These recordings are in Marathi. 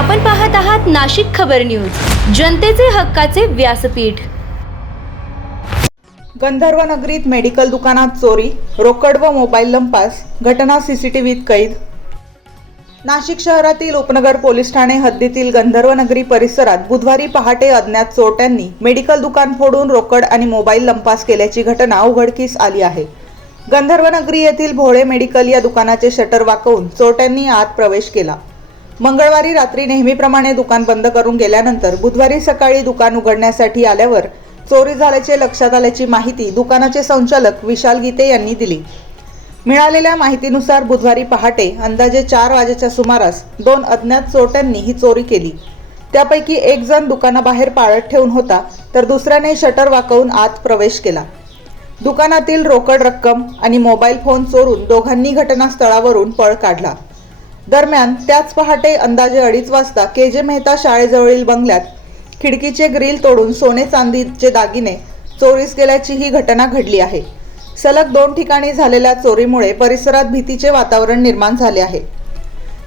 आपण पाहत आहात नाशिक खबर न्यूज, जनतेचे हक्काचे व्यासपीठ। गंधर्व नगरीत मेडिकल दुकानात चोरी, रोकड व मोबाईल लंपास, घटना सीसीटीव्हीत कैद। नाशिक शहरातील उपनगर पोलीस ठाणे हद्दीतील गंधर्व नगरी परिसरात बुधवारी पहाटे अज्ञात चोरट्यांनी मेडिकल दुकान फोडून रोकड आणि मोबाईल लंपास केल्याची घटना उघडकीस आली आहे। गंधर्व नगरी येथील भोळे मेडिकल या दुकानाचे शटर वाकवून चोरट्यांनी आत प्रवेश केला। मंगळवारी रात्री नेहमीप्रमाणे दुकान बंद करून गेल्यानंतर बुधवारी सकाळी दुकान उघडण्यासाठी आल्यावर चोरी झाल्याचे लक्षात आल्याची माहिती दुकानाचे संचालक विशाल गीते यांनी दिली। मिळालेल्या माहितीनुसार बुधवारी पहाटे अंदाजे 4 वाजेच्या सुमारास 2 अज्ञात चोरट्यांनी ही चोरी केली। त्यापैकी एक जण दुकानाबाहेर पाळत ठेवून होता, तर दुसऱ्याने शटर वाकवून आत प्रवेश केला। दुकानातील रोकड रक्कम आणि मोबाईल फोन चोरून दोघांनी घटनास्थळावरून पळ काढला। दरम्यान त्याच पहाटे अंदाजे 2:30 वाजता के.जे. मेहता शाळेजवळील बंगल्यात खिडकीचे ग्रिल तोडून सोने चांदीचे दागिने चोरीस गेल्याची ही घटना घडली आहे। सलग 2 ठिकाणी झालेल्या चोरीमुळे परिसरात भीतीचे वातावरण निर्माण झाले आहे।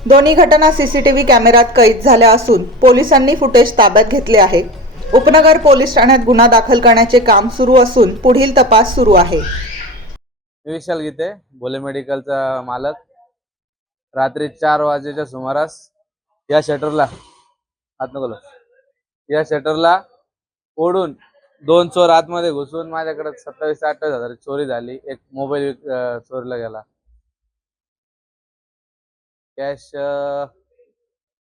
दोन्ही घटना सीसीटीव्ही कॅमेऱ्यात कैद झाल्या असून पोलिसांनी फुटेज ताब्यात घेतले आहे। उपनगर पोलीस ठाण्यात गुन्हा दाखल करण्याचे काम सुरू असून पुढील तपास सुरू आहे। विशाल गीते, भोले मेडिकलचा मालक। रात्री 4 वाजेच्या सुमारास या शटरला ओढून 2 चोर आतमध्ये घुसून माझ्याकडे 27 ते 28 हजाराची चोरी झाली। एक मोबाईल चोरीला गेला। कॅश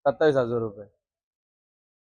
27,000 रुपये।